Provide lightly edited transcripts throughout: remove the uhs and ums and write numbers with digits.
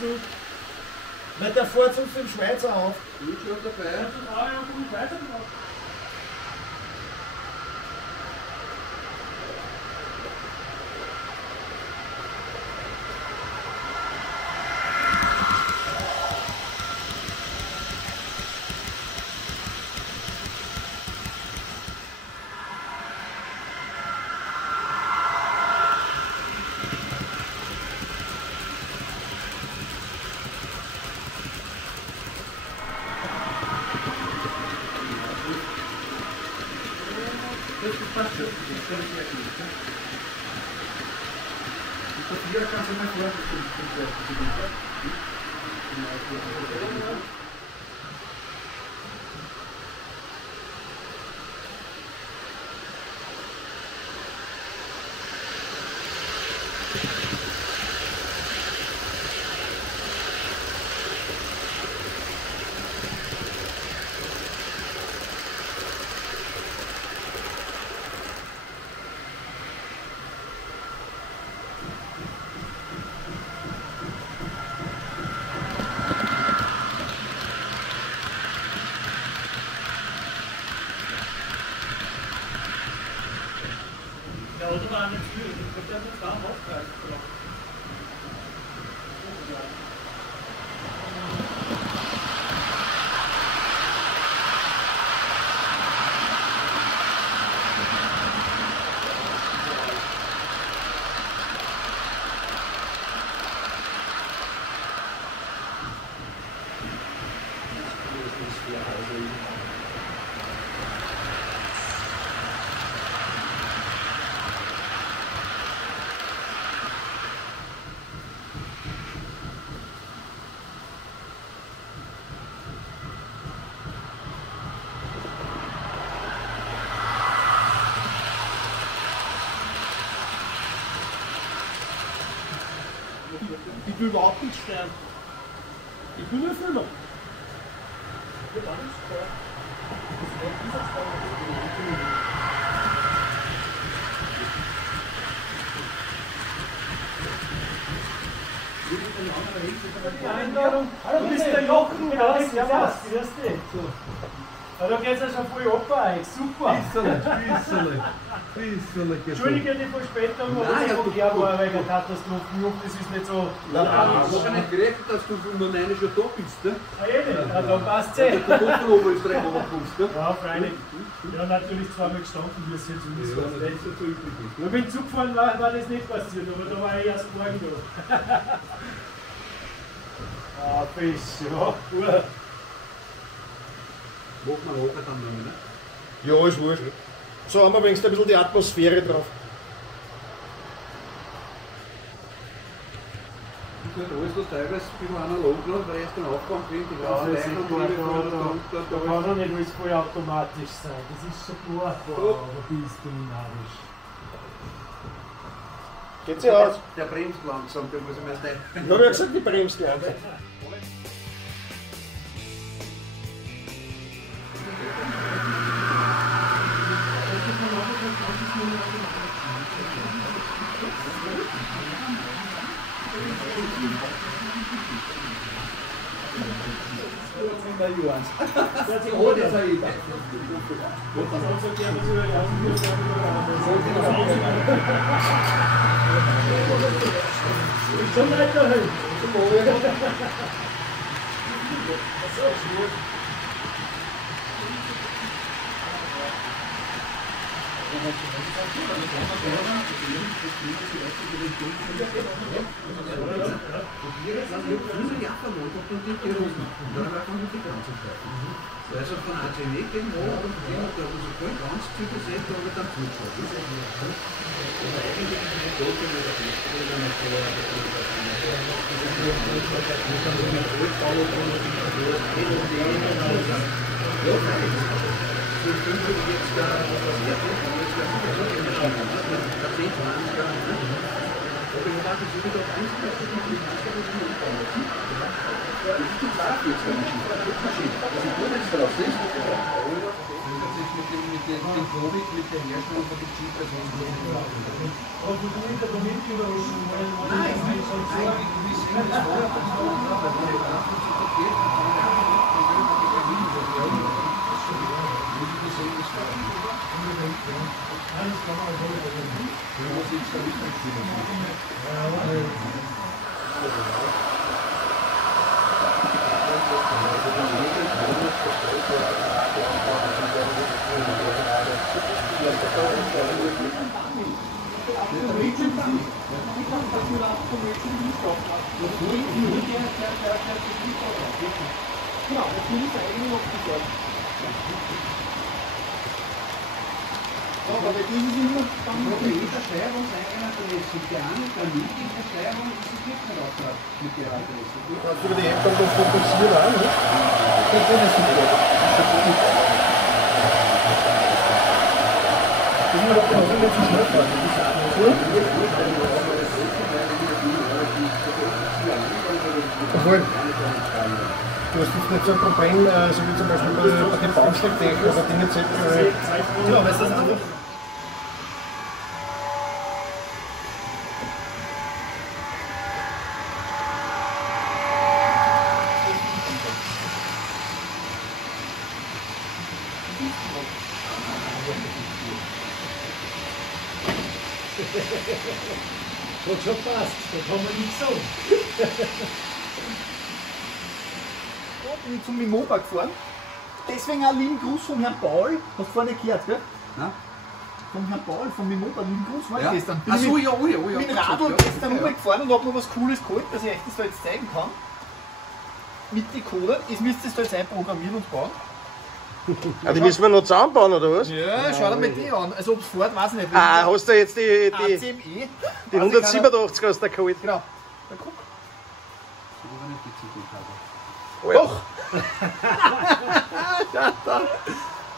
Zug. Weil der fährt sonst den Schweizer auf. Du bist schon dabei. Autobahn jetzt führen. Ich glaube, der hat uns da am Auftrag. Ich will überhaupt nicht sterben. Ich will nur filmen. Wir waren nicht sterben. Die Einladung. Hallo, du bist der Jochen, ja, servus. Grüß dich. Ja, da geht es ja schon voll ab bei euch. Super. Entschuldige die Verspätung, aber Nein, das ja, Verkehr war wegen der Katastrophen. Das ist nicht so. Nein, ich habe nicht gerechnet, dass du von nur eine schon da bist. Ne? Ah, ja, da passt es. Du kommst von Oberösterreich runterkommst. Ne? Ja, freilich. Ja, natürlich zweimal gestanden, wie es jetzt ist. Ja, das ist so üblich. Ich bin Zug gefahren, war das nicht passiert, aber da war ich erst morgen da. Ah, Fisch, ja. Macht man nachher dann noch, ne? Ja, ist wurscht. So haben wir wenigstens ein bisschen die Atmosphäre drauf. Das ist alles noch teilweise ein bisschen analog noch, weil erst den Aufbau drin, die Ja, ganze das ist Leitung, gut, da kann doch nicht alles voll automatisch sein. Das ist schon klar, aber disziplinarisch. Geht's ja aus? Der bremst langsam, der muss ich mir nicht. Ich habe ja gesagt, die bremst langsam. Oh, das ist eine Idee. Schon weiterhin. Also von ACW gegen Mo und dem hat der Protokoll ganz zugesetzt, aber dann zugeschaut. Das ist eigentlich nicht so, wenn wir das nicht Mit der Herstellung von den Zielpersonen. Aber dieses immer dann mit der Steuerung seiner Adresse. Der eine, der nicht in der Steuerung ist, ist nicht mehr Auftrag mit der Adresse. Kannst du über die App dann das kompensieren auch, ne? Obwohl, du hast jetzt nicht so ein Problem, so wie zum Beispiel bei den Baumschlagdächern oder Dinge etc. Ja, weißt du das einfach? Hat schon passt, da kann man nichts sagen. Da bin ich zum Mimoba gefahren. Deswegen auch lieben Gruß vom Herrn Paul. Hast du vorhin gehört, gell? Ja. Vom Herrn Paul, vom Mimoba, lieben Gruß war Ja. ich gestern. Bin Ach ich so, mit- ja, oh ja, oh ja. mit dem gut, Radl ja. gestern rumgefahren und hab noch was Cooles geholt, dass ich euch das da jetzt zeigen kann. Mit Decoder. Jetzt müsst ihr es da jetzt einprogrammieren und bauen. Ah, die müssen wir noch zusammenbauen, oder was? Ja, schau dir mal die an. Also ob es fährt, weiß ich nicht. Ah, hast du jetzt die ACME. 187 aus der geholt? Genau. Na guck. Doch!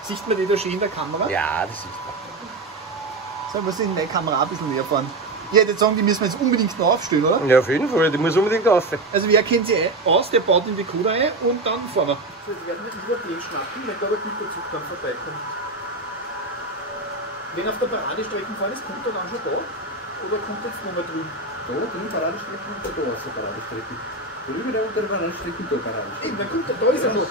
Sieht man die da schön in der Kamera? Ja, das ist. So, muss ich in der Kamera ein bisschen näher fahren. Ich hätte jetzt sagen, die müssen wir jetzt unbedingt noch aufstellen, oder? Ja, auf jeden Fall, die muss unbedingt rauf. Also wer kennt sie aus, der baut den Decoder ein und dann fahren wir. So, jetzt werden wir über den schnappen, wenn da der Güterzug dann vorbeikommt. Wenn auf der Paradestrecke fahren ist, kommt er dann schon da? Oder kommt jetzt nochmal drüben? Da drüben Paradestrecken und da aus der Paradestrecken. Drüben der unter der Paradestrecken, da Paradestrecken. Eben, dann kommt er, da ist er schon.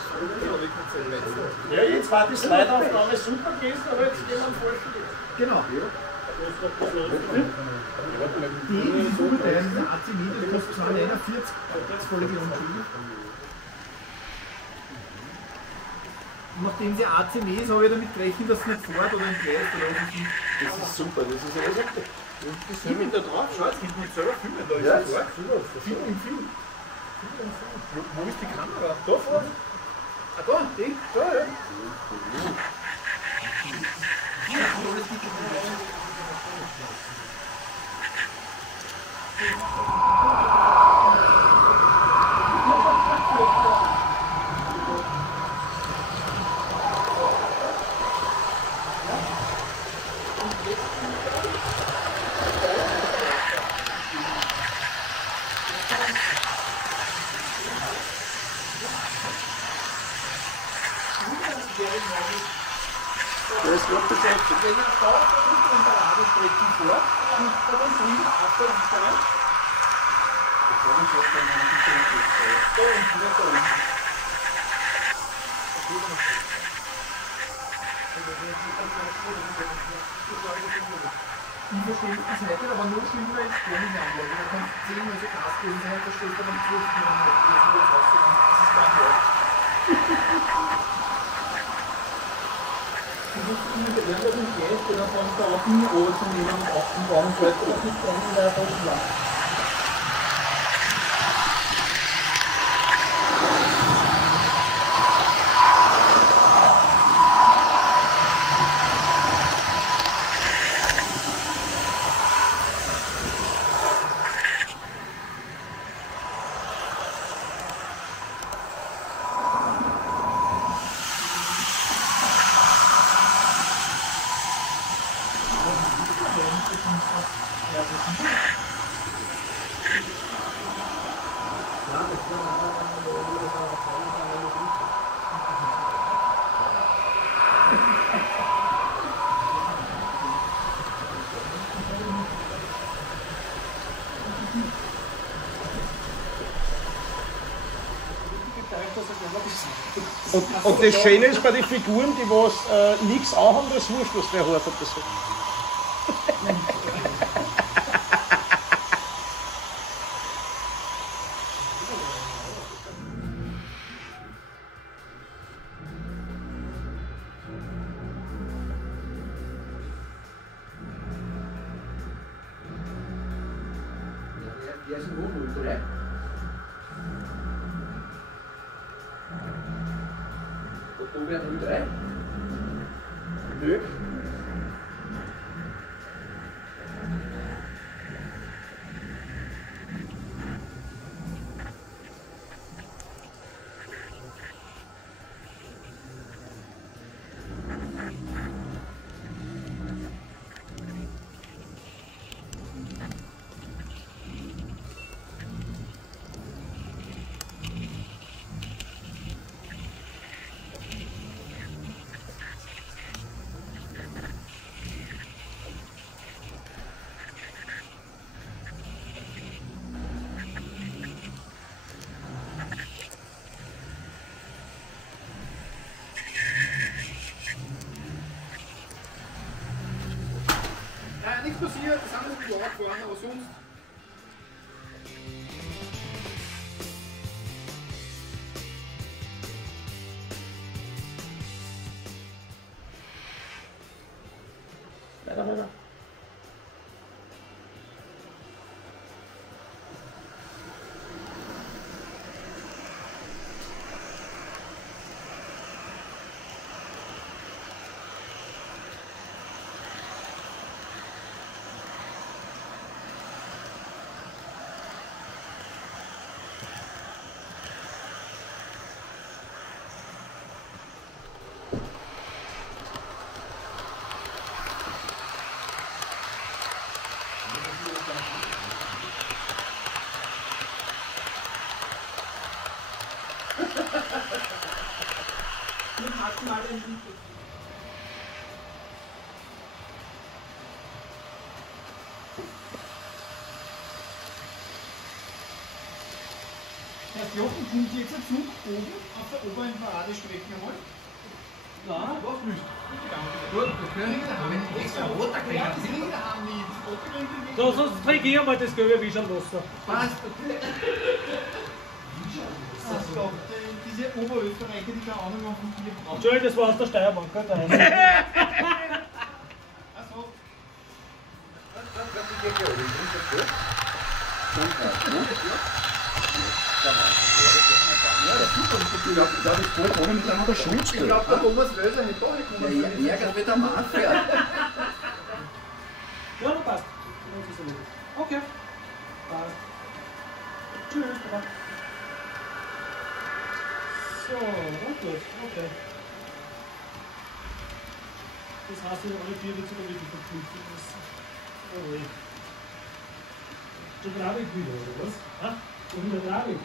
Ja, jetzt war die Slideaufnahme super gewesen, aber jetzt gehen wir am falschen Weg. Genau. Die Vogelteile, der ACME, das kostet 241, das Folge und nachdem sie ACME ist, habe ich damit gerechnet, dass es nicht fährt oder entgleist oder was ist. Das ist super, das ist alles okay. Das filmen da drauf, schau, jetzt geht man selber filmen, da ist Ja, es fort. Film im Film. Wo ist die Kamera? Da vorne. Ah, da, die? Da, ja. Das ist gut beschäftigt. Wenn er da unten in der Radestrecke fährt, und da dann drüben auf der Instagram. Da unten, nicht da unten. Ich verstehe das nicht, aber nur schlimmer ist Störungsanlage. Da kannst du 10 Mal so Gas geben, da stehst du dann 12 Kilometer. Das ist jetzt rausgekommen. Das ist gar nicht. Du musst immer gelernt, dass du gehst, oder fängst du auch Dinge runter zu nehmen und aufzubauen und so weiter. Das ist dann in der Taschenlampe. Und das Schöne ist bei den Figuren, die was nichts anhaben, das ist wurscht, was der Hort hat. Das Der ist im 03. Oktober 03. Nö. Nichts passiert, das andere ist gut gefahren, aber sonst. weiter, weiter. Herr Jochen, kommt jetzt ein Zug oben auf der oberen Paradestrecke einmal? Nein, was nicht. Gut, das können wir haben nicht extra roter Kläger. Die Kinder haben die. So, sonst trinke ich einmal das gelbe Wischelwasser. Passt. So, diese Oberösterreicher, die keine Ahnung haben von Bier brauchen. Entschuldigung, das war aus der Steiermark, gell? Achso. Ich glaube, ich wollte vorhin miteinander schwitzt. Ich glaube, der Thomas Wöser hätte doch nicht kommen. Ja, ärgert mit der Mann fährt. Ja, das passt. Okay. Passt. Tschüss, Papa. So, gut, okay. Das heißt, wir alle vier dazu wirklich verpflichtet müssen. Oh weh. Du Trabik wieder, oder was? Ha? Du wieder Trabik?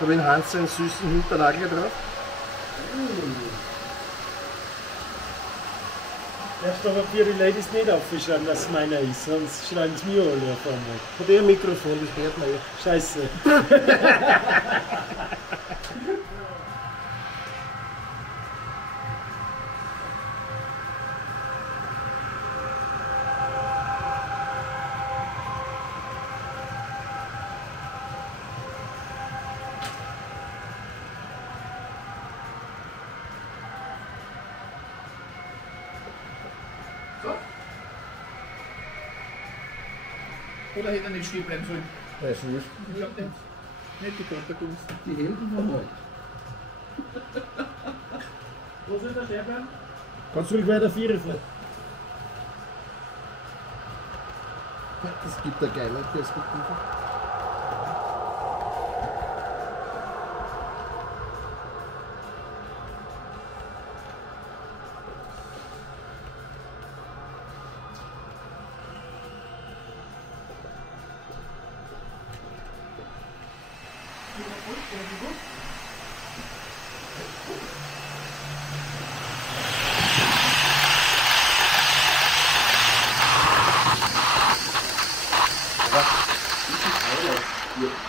So wie ein Hans einen süßen Hinternagel drauf. Darfst aber für die Ladies nicht aufschreiben, dass es meiner ist, sonst schreiben sie mir alle auf einmal. Hat ein Mikrofon, das hört man ja. Scheiße. Oder hätte er nicht stehen bleiben sollen? Ja, ist wurscht. Ich glaube nicht. Nicht die Konterkunst. Die Helden von heute. Wo soll der stehen bleiben? Kannst du ruhig weiter Viere fahren? Das gibt eine geile Perspektive.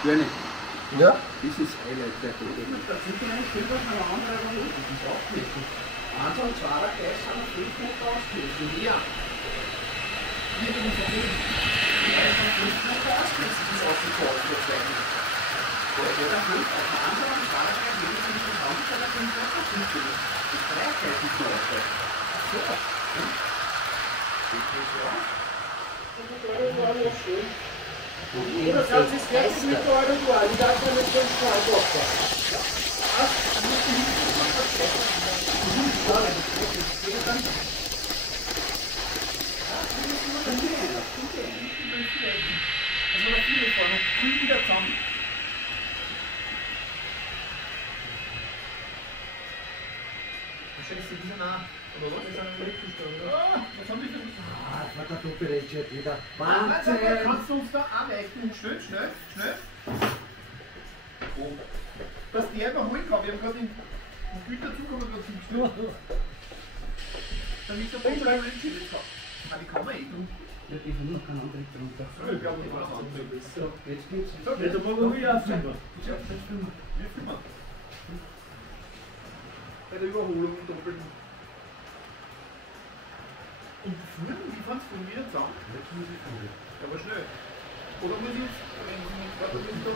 Jörni, Ja? das ist Highlight der Gegend. Da sind wir eigentlich drüber von einer anderen Runde. Das ist auch wichtig. Eins und zwei, gleich sind wir 5 Meter ausgelöst. Ja. Nicht um vergeben. Ja, es sind 5 Meter ausgelöst. Das ist ausgekocht für 2 Meter. Oder 5 auf der anderen und zwei, gleich jedes in den Raum, weil er 5 Meter ausgelöst. Das Dreieck ist noch aus. So. Das ist schön. Oder kannst du es jetzt mit der Euro war, ich darf ja nicht so ein Schwein machen. Wahrscheinlich sind diese nah. Aber was ist ein Elektroström? Was haben die für... Der Doppelrecht wieder. Wahnsinn! Kannst du uns da anleichen? Schnell, schnell, schnell. Dass der überholen kann. Wir haben gerade den Güterzug haben wir gerade zugestellt. Damit der Boden schon entschieden ist. Ah, die kann man eh tun. Ja, ich habe noch keinen Antrieb drunter. Ich glaube, die war das andere. So, jetzt geht's. So, Ja, da machen wir aufnehmen. Ja, das filmen. Wir filmen. Bei der Überholung und Doppeln. Und führen? Wie kannst du wieder zusammen? Jetzt muss ich fahren. Aber schnell. Oder muss ich jetzt, wenn ich nicht gerade muss ich da.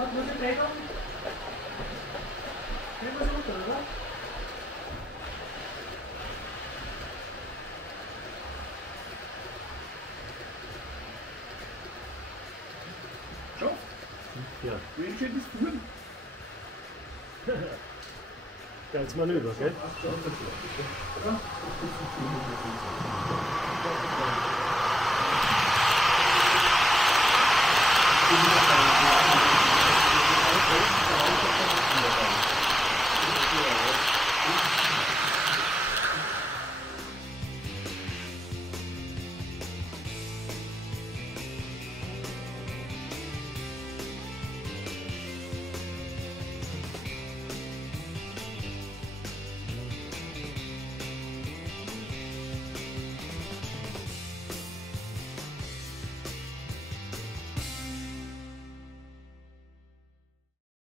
Was muss ich regeln? Gehen wir runter, oder? Schon? Ja. Wie entsteht das Führen? Ganz Manöver, gell? Ja.